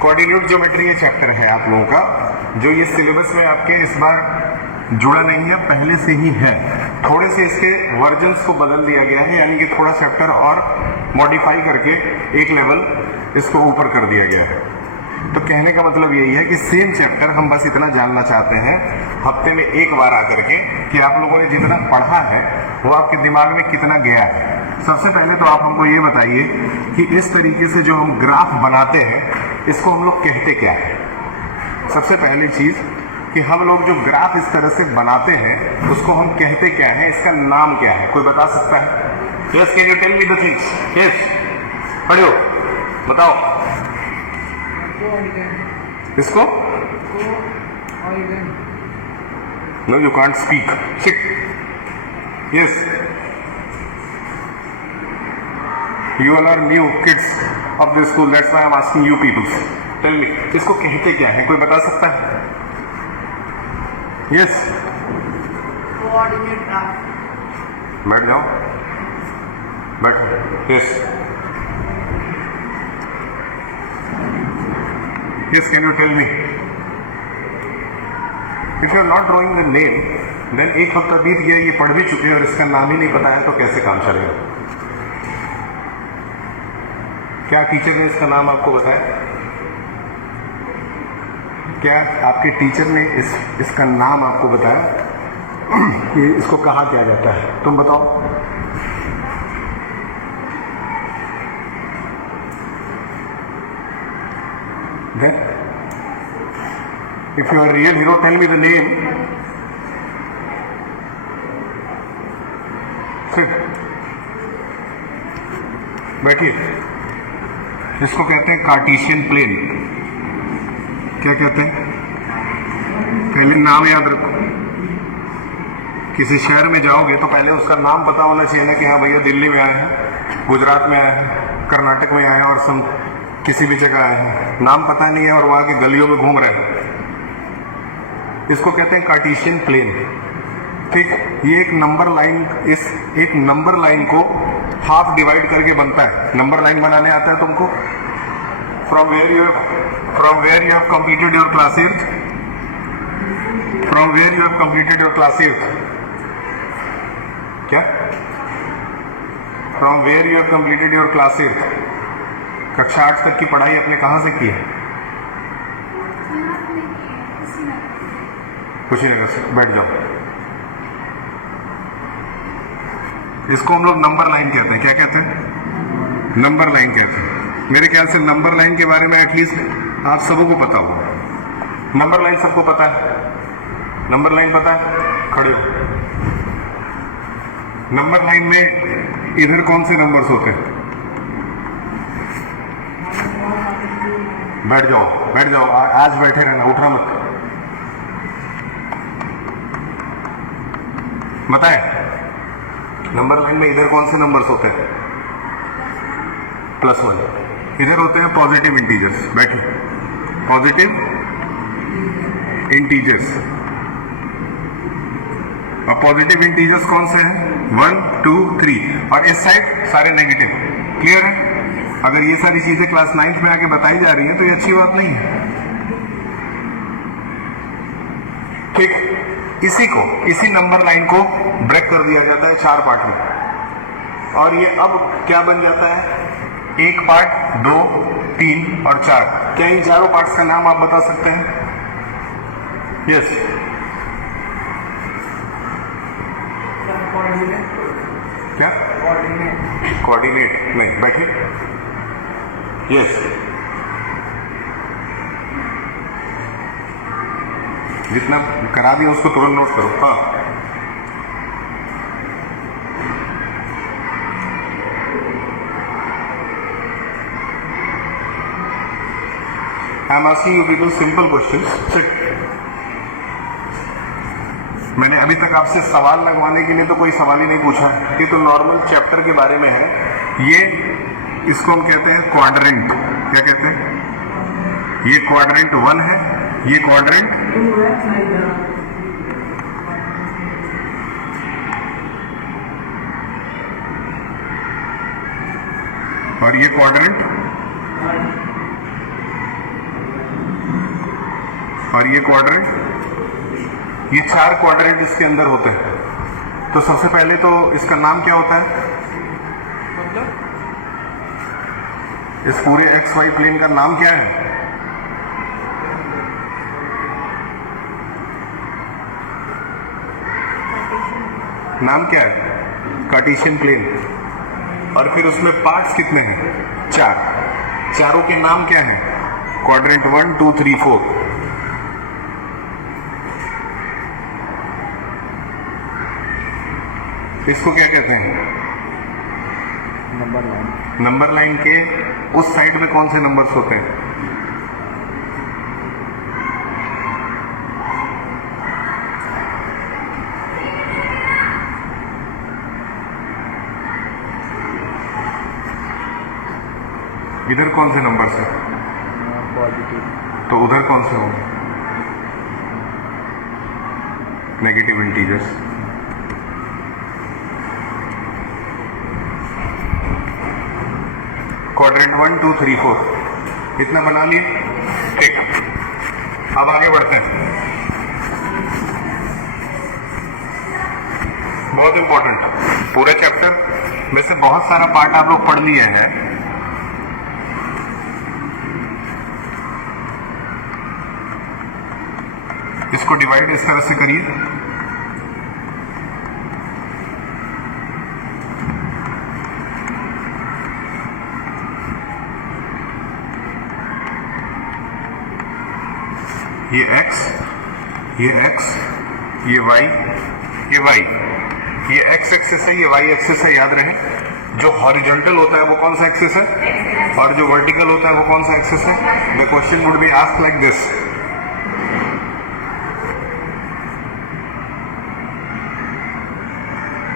Coordinate geometry ये chapter है आप लोगों का, जो ये सिलेबस में आपके इस बार जुड़ा नहीं है, पहले से ही है। थोड़े से इसके वर्जन्स को बदल दिया गया है, यानी कि थोड़ा चैप्टर और मॉडिफाई करके एक लेवल इसको ऊपर कर दिया गया है। तो कहने का मतलब यही है कि सेम चैप्टर हम बस इतना जानना चाहते हैं हफ्ते में एक बार आकर के कि आप लोगों ने जितना पढ़ा है वो आपके दिमाग में कितना गया है। सबसे पहले तो आप हमको ये बताइए कि इस तरीके से जो हम ग्राफ बनाते हैं इसको हम लोग कहते क्या है। सबसे पहली चीज कि हम लोग जो ग्राफ इस तरह से बनाते हैं उसको हम कहते क्या है, इसका नाम क्या है, कोई बता सकता है? Yes, can you tell me the things? Yes, पढ़ो, बताओ इसको। No, you can't speak, sit. Yes, you all are new kids of the school, that's why I'm asking you people, tell me इसको कहते क्या है, कोई बता सकता है? Yes, coordinate graph. बैठ जाओ, बैठो। Yes, yes, can you tell me if you are not drawing the name then एक हफ्ता बीत गया, ये पढ़ भी चुके हैं और इसका नाम ही नहीं पता है, तो कैसे काम चलेगा? क्या टीचर ने इसका नाम आपको बताया? क्या आपके टीचर ने इसका नाम आपको बताया कि इसको कहा क्या जाता है? तुम बताओ। Then, if you are a real hero, tell me the name. Sit. बैठिए। इसको कहते हैं कार्टेशियन प्लेन। क्या कहते हैं? पहले नाम याद रखो। किसी शहर में जाओगे तो पहले उसका नाम पता होना चाहिए ना कि हाँ भैया दिल्ली में आए हैं, गुजरात में आए हैं, कर्नाटक में आए हैं और किसी भी जगह आए हैं। नाम पता नहीं है और वहां की गलियों में घूम रहे हैं, इसको कहते हैं कार्टेशियन प्लेन। ठीक, ये एक नंबर लाइन, इस एक नंबर लाइन को हाफ डिवाइड करके बनता है। नंबर लाइन बनाने आता है तुमको? From where you have completed your class 8? From where you have completed your class 8? क्या? From where you have completed your class 8? कक्षा 8 तक की पढ़ाई आपने कहां से की है? कुशीनगर से। बैठ जाओ। इसको हम लोग नंबर लाइन कहते हैं। क्या कहते हैं? नंबर लाइन कहते हैं। मेरे ख्याल से नंबर लाइन के बारे में एटलीस्ट आप सबों को पता होगा। नंबर लाइन सबको पता है? नंबर लाइन पता है? खड़े हो। नंबर लाइन में इधर कौन से नंबर्स होते हैं? बैठ जाओ, बैठ जाओ, आज बैठे रहना, उठना मत। बताए नंबर लाइन में इधर कौन से नंबर्स होते हैं? +1। इधर होते हैं पॉजिटिव इंटीजर्स। बैठिए, पॉजिटिव इंटीजर्स। और पॉजिटिव इंटीजर्स कौन से हैं? 1, 2, 3। और इस साइड सारे नेगेटिव। क्लियर है? अगर ये सारी चीजें क्लास 9th में आके बताई जा रही हैं तो ये अच्छी बात नहीं है। ठीक, इसी नंबर लाइन को ब्रेक कर दिया जाता है 4 पार्ट में। और ये अब क्या बन जाता है? 1 पार्ट, 2, 3 और 4। क्या इन चारों पार्ट्स का नाम आप बता सकते हैं? यस। क्या? कोऑर्डिनेट नहीं। बैठिए। यस, जितना करा दिया उसको तुरंत नोट करो। हाँ, I am asking you people simple question. मैंने अभी तक आपसे सवाल लगवाने के लिए तो कोई सवाल ही नहीं पूछा है। ये तो नॉर्मल चैप्टर के बारे में है। ये इसको हम कहते हैं क्वाड्रेंट। क्या कहते हैं? ये क्वाड्रेंट 1 है, ये क्वाड्रेंट 2 है, और ये क्वाड्रेंट और ये क्वाड्रेंट, ये 4 क्वाड्रेंट इसके अंदर होते हैं। तो सबसे पहले तो इसका नाम क्या होता है? इस पूरे एक्स वाई प्लेन का नाम क्या है? नाम क्या है? Cartesian plane. और फिर उसमें पार्ट्स कितने हैं? 4। चारों के नाम क्या हैं? क्वाड्रेंट 1, 2, 3, 4। इसको क्या कहते हैं? Number line. नंबर लाइन के उस साइड में कौन से नंबर्स होते हैं? इधर कौन से नंबर्स हैं? पॉजिटिव। तो उधर कौन से होंगे? Negative integers. क्वाड्रेंट 1, 2, 3, 4 इतना बना लिए। ठीक, अब आगे बढ़ते हैं। बहुत इंपॉर्टेंट, पूरे चैप्टर में से बहुत सारा पार्ट आप लोग पढ़ लिए हैं। इसको डिवाइड इस तरह से करिए। ये x, ये x, ये y, ये y, ये x एक्सिस है, ये y एक्सिस है। याद रहे, जो हॉरिजॉन्टल होता है वो कौन सा एक्सिस है, और जो वर्टिकल होता है वो कौन सा एक्सिस है। The question would be asked like this.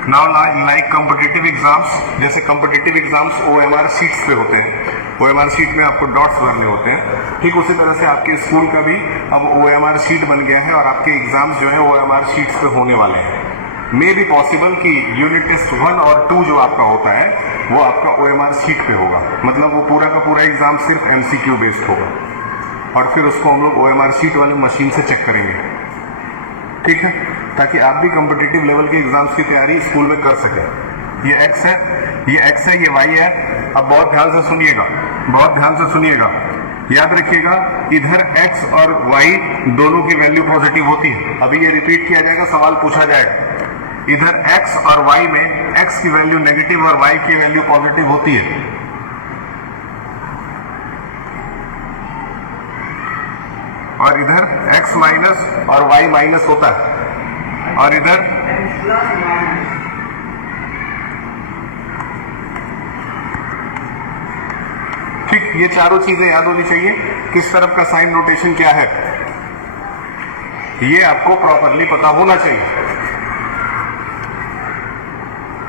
Now like competitive exams, जैसे कॉम्पिटिटिव एग्जाम्स OMR शीट्स पे होते हैं, OMR शीट में आपको डॉट्स भरने होते हैं, ठीक उसी तरह से आपके स्कूल का भी अब OMR शीट बन गया है और आपके एग्जाम्स जो है OMR शीट्स पे होने वाले हैं। मे बी पॉसिबल कि यूनिट टेस्ट 1 और 2 जो आपका होता है वो आपका OMR शीट पे होगा, मतलब वो पूरा का पूरा एग्जाम सिर्फ MCQ बेस्ड होगा और फिर उसको हम लोग OMR शीट वाली मशीन से चेक करेंगे, ठीक है, ताकि आप भी कॉम्पिटिटिव लेवल के एग्जाम्स की तैयारी स्कूल में कर सकें। ये x है, ये x है, ये y है। अब बहुत ध्यान से सुनिएगा, बहुत ध्यान से सुनिएगा, याद रखिएगा, इधर x और y दोनों की वैल्यू पॉजिटिव होती है। अभी ये रिपीट किया जाएगा, सवाल पूछा जाएगा। इधर x और y में x की वैल्यू नेगेटिव और y की वैल्यू पॉजिटिव होती है। और इधर x माइनस और y माइनस होता है, और इधर ठीक, ये चारों चीजें याद होनी चाहिए। किस तरफ का साइन नोटेशन क्या है ये आपको प्रॉपरली पता होना चाहिए,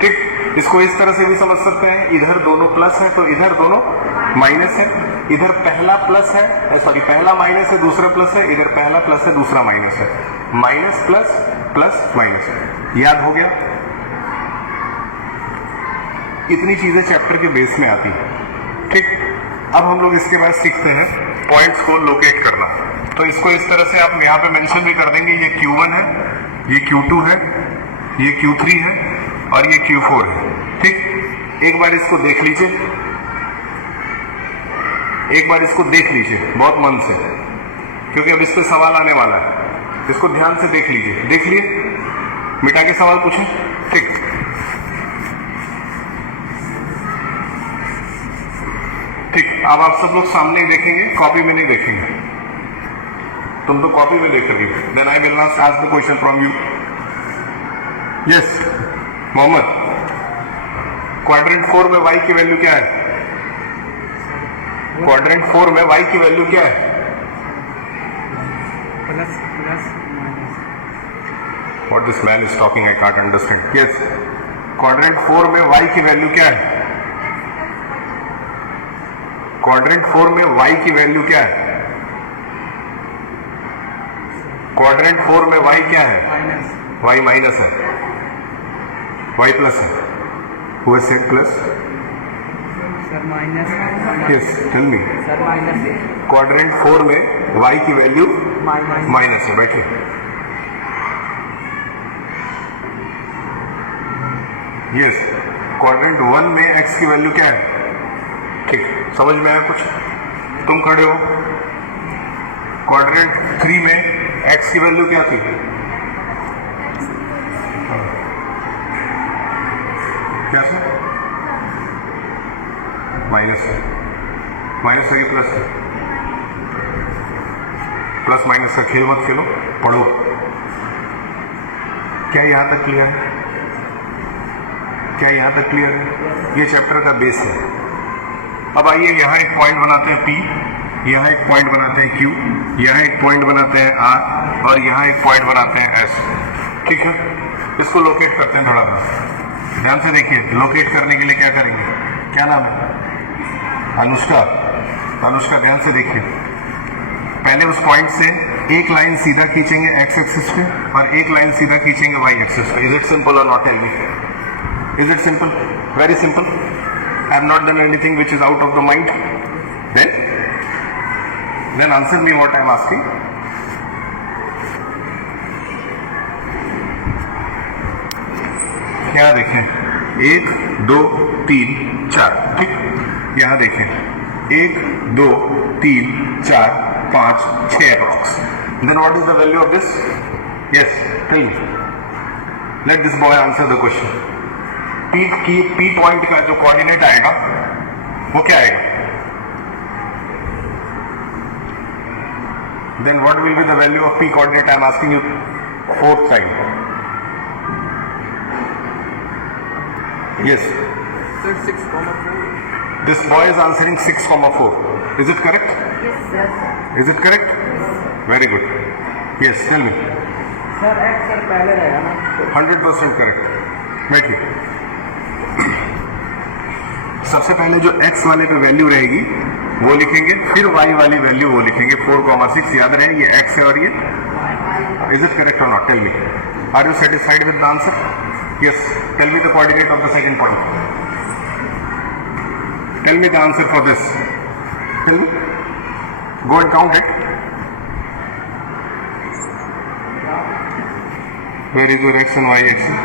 ठीक। इसको इस तरह से भी समझ सकते हैं, इधर दोनों प्लस है तो इधर दोनों माइनस है। इधर पहला प्लस है, सॉरी पहला माइनस है दूसरा प्लस है, इधर पहला प्लस है दूसरा माइनस है। माइनस प्लस प्लस माइनस, याद हो गया। इतनी चीजें चैप्टर के बेस में आती है, ठीक। अब हम लोग इसके बाद सीखते हैं पॉइंट्स को लोकेट करना। तो इसको इस तरह से आप यहाँ पे मेंशन भी कर देंगे, ये Q1 है, ये Q2 है, ये Q3 है और ये Q4 है, ठीक। एक बार इसको देख लीजिए, एक बार इसको देख लीजिए बहुत मन से, क्योंकि अब इस पे सवाल आने वाला है। इसको ध्यान से देख लीजिए, देख लिए, मिटा के सवाल पूछें, ठीक। ठीक, अब आप सब लोग सामने ही देखेंगे, कॉपी में नहीं देखेंगे। तुम तो कॉपी में देख रही हो। Then I will not ask the question from you. Yes Mohammed, quadrant 4 में y की वैल्यू क्या है? क्वाड्रेंट 4 में y की वैल्यू क्या है? Plus plus minus. What this man is talking, I can't understand. Yes, quadrant 4 में y की वैल्यू क्या है? क्वाड्रेंट 4 में y की वैल्यू क्या है? क्वाड्रेंट 4 में y क्या है? माइनस। y माइनस है, y प्लस है। Who has said plus? Sir minus. Yes, tell me. Sir minus. Quadrant 4 में y की वैल्यू माइनस माइनस है, बैठिए। यस, क्वाड्रेंट 1 में x की वैल्यू क्या है? ठीक, समझ में आया कुछ? तुम खड़े हो। क्वाड्रेंट 3 में x की वैल्यू क्या थी? क्या था? माइनस है। माइनस है कि प्लस है? प्लस माइनस का खेल मत खेलो, पढ़ो। क्या यहां तक क्लियर है? क्या यहां तक क्लियर है? ये चैप्टर का बेस है। अब आइए यहां एक पॉइंट बनाते हैं P, यहां एक पॉइंट बनाते हैं Q, यहां एक पॉइंट बनाते हैं R और यहां एक पॉइंट बनाते हैं S। ठीक है, इसको लोकेट करते हैं। थोड़ा सा ध्यान से देखिए, लोकेट करने के लिए क्या करेंगे? क्या नाम है? अनुष्का। अनुष्का ध्यान से देखिए, पहले उस पॉइंट से एक लाइन सीधा खींचेंगे x एक्सिस पे और एक लाइन सीधा खींचेंगे y एक्सिस पे। इज इट सिंपल और not? Tell me, is it simple? Very simple. I have not done anything which is out of the mind. Then answer me what I am asking. यहाँ देखें, 1 2 3 4, ठीक। यहाँ देखें, 1 2 3 4 5 6 approx. Then what is the value of this? Yes, tell me. Let this boy answer the question. P point का जो coordinate आएगा वो क्या आएगा? Then what will be the value of P coordinate? I am asking you fourth time. Yes. Sir, 6,4. This boy is answering 6,4. Is it correct? Yes, sir. Is it correct? Very good. Yes, tell me. Sir x sir पहले रहेगा ना? 100% correct. बैठिए। सबसे पहले जो x वाले पे value रहेगी वो लिखेंगे, फिर y वाली वैल्यू वो लिखेंगे। 4,6 याद रहे, ये x है और ये। इज इट करेक्ट और not? Tell me, are you satisfied with the answer? Yes, tell me the coordinate of the second point. Tell me the answer for this. Tell me, go and count it. Where is your x and y axis?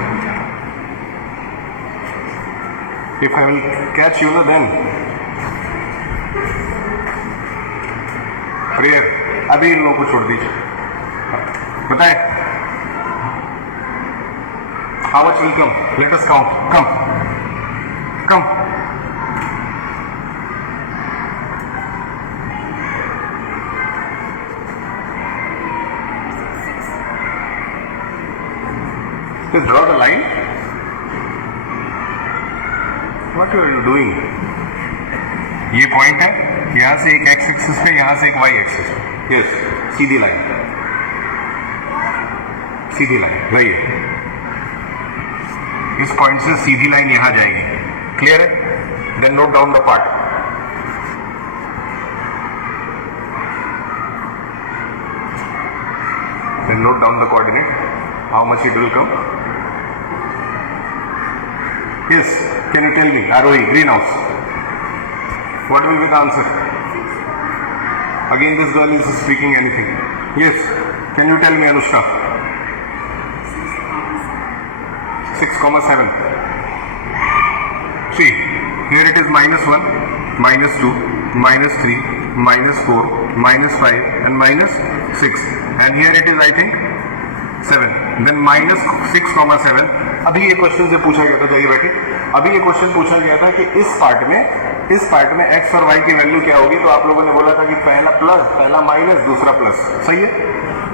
If I will catch you, then prayer अभी इन लोगों को छोड़ दीजिए। बताए how much will come? Let us count. Come. Just draw the line. What are you doing? ये point है, यहां से एक x एक्सिस पे, यहां से एक y एक्सिस। यस, सीधी लाइन, सीधी लाइन रही है। इस पॉइंट से सीधी लाइन यहां जाएगी। क्लियर है? Then note down the part. Then note down the coordinate, how much it will come. Yes, can you tell me? ROE, greenhouse. What will be the answer? Again, this girl is speaking anything. Yes, can you tell me, Anushka? 6,7. See, here it is -1, -2, -3, -4, -5 and -6. And here it is, I think, 7. Then -6,7. अभी ये question से पूछा गया था, जाइए बैठे। अभी ये क्वेश्चन पूछा गया था कि इस पार्ट में x और y की वैल्यू क्या होगी। तो आप लोगों ने बोला था कि पहला प्लस, पहला माइनस, दूसरा प्लस। सही है?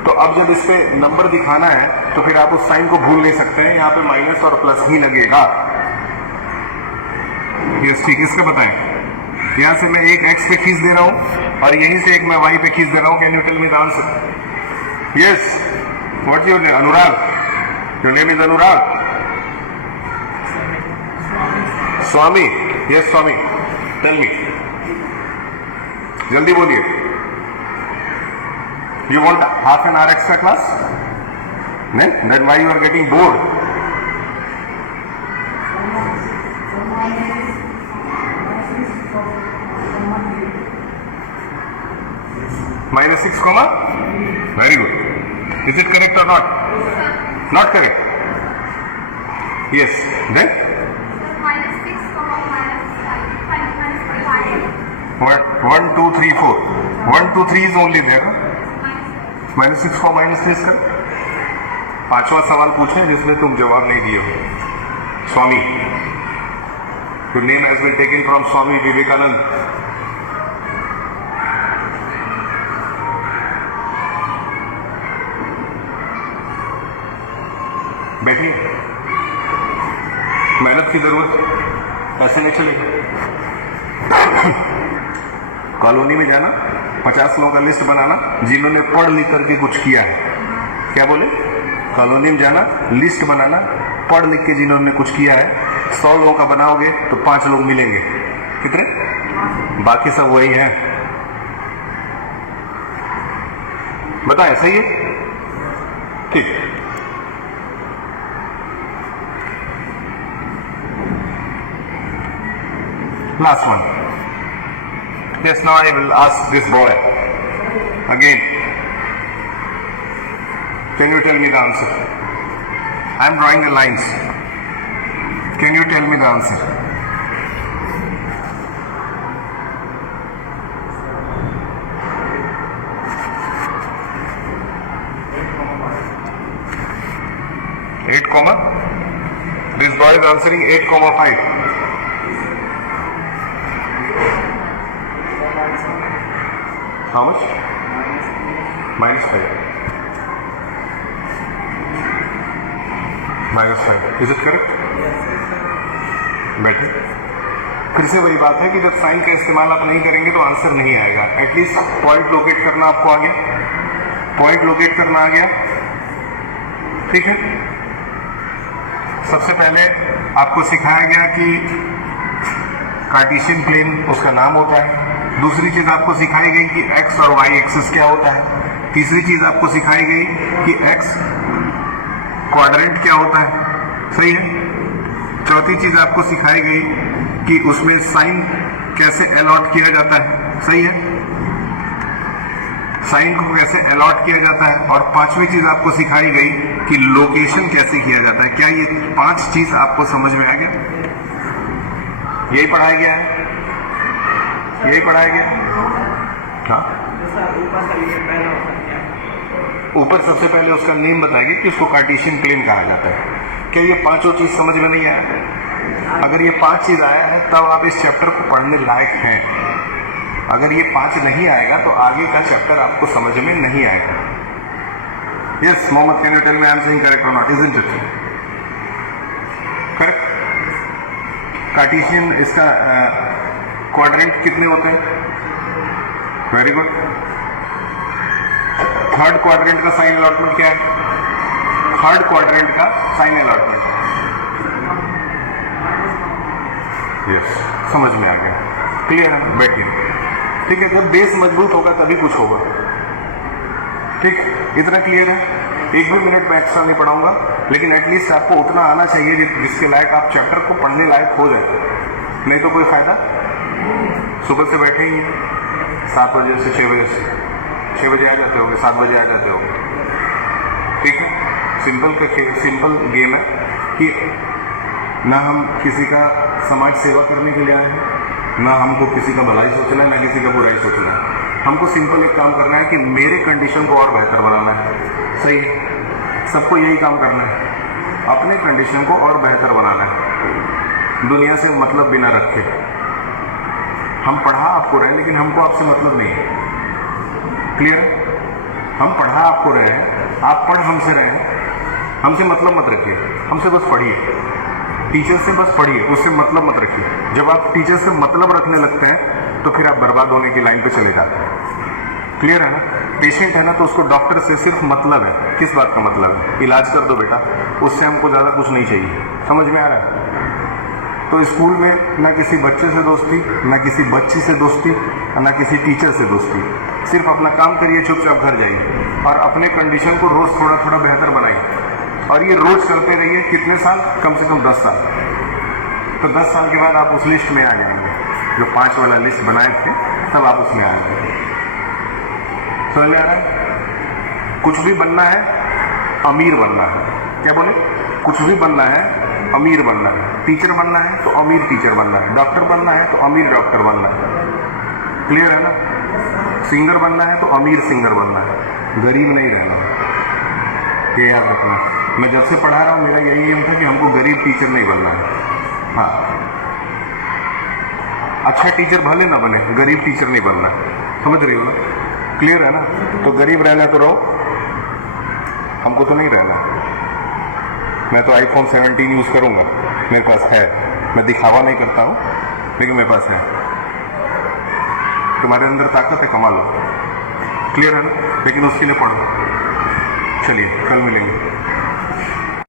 तो अब जब इस पे नंबर दिखाना है तो फिर आप उस साइन को भूल नहीं सकते हैं, यहाँ पे माइनस और प्लस ही लगेगा। यस, ठीक। इसका बताएं, यहाँ से मैं एक x पे खींच दे रहा हूँ और यहीं से एक मैं y पे खींच दे रहा हूँ। Can you tell me the answer? Yes, what your name? Anurag. Your name is Anurag? Swami. Yes Swami, tell me, जल्दी बोलिए। You want half an hour extra class? नहीं? Then why you are getting bored? -6 comma, very good. Is it correct or not? Not correct. Yes. Then -6 comma -5. what? 1 2 3 4. 1 2 3 is only there. -6 को -3 is correct. पांचवा सवाल पूछे जिसमें तुम जवाब नहीं दिए हो। स्वामी, your name has been taken from Swami Vivekanand. बैठिए, मेहनत की जरूरत, ऐसे नहीं चलेगा। कॉलोनी में जाना, 50 लोगों का लिस्ट बनाना जिन्होंने पढ़ लिख करके कुछ किया है। क्या बोले? कॉलोनी में जाना, लिस्ट बनाना, पढ़ लिख के जिन्होंने कुछ किया है। 100 लोगों का बनाओगे तो 5 लोग मिलेंगे। कितने? बाकी सब वही हैं। बताए सही है? ठीक। Last one. Yes, now I will ask this boy again. Can you tell me the answer? I am drawing the lines. Can you tell me the answer? Eight comma. This boy is answering 8,5. How much? -5. -5. Is it correct? बैठिए। फिर से वही बात है कि जब sign का इस्तेमाल आप नहीं करेंगे तो आंसर नहीं आएगा। एटलीस्ट पॉइंट लोकेट करना आपको आ गया। पॉइंट लोकेट करना आ गया। ठीक है। सबसे पहले आपको सिखाया गया कि कार्टेशियन प्लेन उसका नाम होता है। दूसरी चीज आपको सिखाई गई कि एक्स और वाई एक्सिस क्या होता है। तीसरी चीज आपको सिखाई गई कि एक्स क्वाड्रेंट क्या होता है। सही है। चौथी चीज आपको सिखाई गई कि उसमें साइन कैसे अलॉट किया जाता है। सही है। साइन को कैसे अलॉट किया जाता है। और पांचवी चीज आपको सिखाई गई कि लोकेशन कैसे किया जाता है। क्या ये 5 चीज आपको समझ में आ गया? यही पढ़ाया गया है। यही पढ़ाया गया। हाँ, ऊपर सबसे पहले उसका नेम बताएंगे कि उसको कार्टेशियन प्लेन कहा जाता है। क्या ये पांचों चीज समझ में नहीं आया? अगर ये 5 चीज आया है तब आप इस चैप्टर को पढ़ने लायक हैं। अगर ये 5 नहीं आएगा तो आगे का चैप्टर आपको समझ में नहीं आएगा। Yes Mohammed, can you tell me I am saying correct और not? Isn't it correct? Cartesian इसका क्वाड्रेंट कितने होते हैं? Very good. थर्ड क्वाड्रेंट का साइन अलॉटमेंट क्या है? थर्ड क्वाड्रेंट का साइन अलॉटमेंट। यस, समझ में आ गया। क्लियर है? बैठिए। ठीक है। जब बेस मजबूत होगा तभी कुछ होगा। ठीक, इतना क्लियर है। 1 भी मिनट में एक्स्ट्रा नहीं पढ़ाऊंगा, लेकिन एटलीस्ट आपको उतना आना चाहिए जिसके लायक आप चैप्टर को पढ़ने लायक हो जाए। नहीं तो कोई फायदा। सुबह से बैठे ही हैं 7 बजे से 6 बजे से 6 बजे आ जाते होंगे, 7 बजे आ जाते होंगे। ठीक है। सिंपल गेम है कि ना हम किसी का समाज सेवा करने के लिए आए हैं, ना हमको किसी का भलाई सोचना है, ना किसी का बुराई सोचना है। हमको सिंपल एक काम करना है कि मेरे कंडीशन को और बेहतर बनाना है। सही है। सबको यही काम करना है, अपने कंडीशन को और बेहतर बनाना है। दुनिया से मतलब बिना रखे। हम पढ़ा आपको रहे लेकिन हमको आपसे मतलब नहीं है। क्लियर? हम पढ़ा आपको रहे हैं, आप पढ़ हमसे रहे हैं। हमसे मतलब मत रखिए, हमसे बस पढ़िए। टीचर से बस पढ़िए, उससे मतलब मत रखिए। जब आप टीचर से मतलब रखने लगते हैं तो फिर आप बर्बाद होने की लाइन पे चले जाते हैं। क्लियर है ना? पेशेंट है ना तो उसको डॉक्टर से सिर्फ मतलब है। किस बात का मतलब है? इलाज कर दो बेटा, उससे हमको ज्यादा कुछ नहीं चाहिए। समझ में आ रहा है? तो स्कूल में ना किसी बच्चे से दोस्ती, ना किसी बच्ची से दोस्ती, ना किसी टीचर से दोस्ती। सिर्फ अपना काम करिए, चुपचाप घर जाइए और अपने कंडीशन को रोज थोड़ा थोड़ा बेहतर बनाइए। और ये रोज करते रहिए। कितने साल? कम से कम 10 साल। तो 10 साल के बाद आप उस लिस्ट में आ जाएंगे जो 5 वाला लिस्ट बनाए थे, तब आप उसमें आ जाएंगे। समझ में आ रहा है? कुछ भी बनना है, अमीर बनना है। क्या बोले? कुछ भी बनना है, अमीर बनना है। टीचर बनना है तो अमीर टीचर बनना है, डॉक्टर बनना है तो अमीर डॉक्टर बनना है। क्लियर है ना? सिंगर बनना है तो अमीर सिंगर बनना है, गरीब नहीं रहना। ये याद रखना। मैं जब से पढ़ा रहा हूँ मेरा यही एम था कि हमको गरीब टीचर नहीं बनना है। हाँ, अच्छा टीचर भले ना बने, गरीब टीचर नहीं बनना है। समझ रही हो ना? क्लियर है ना? तो गरीब रहना तो रहो, हमको तो नहीं रहना। मैं तो आईफोन 17 यूज करूंगा, मेरे पास है। मैं दिखावा नहीं करता हूँ, लेकिन मेरे पास है। तुम्हारे अंदर ताकत है, कमा लो। क्लियर है ना? लेकिन उसके लिए पढ़ो। चलिए, कल मिलेंगे।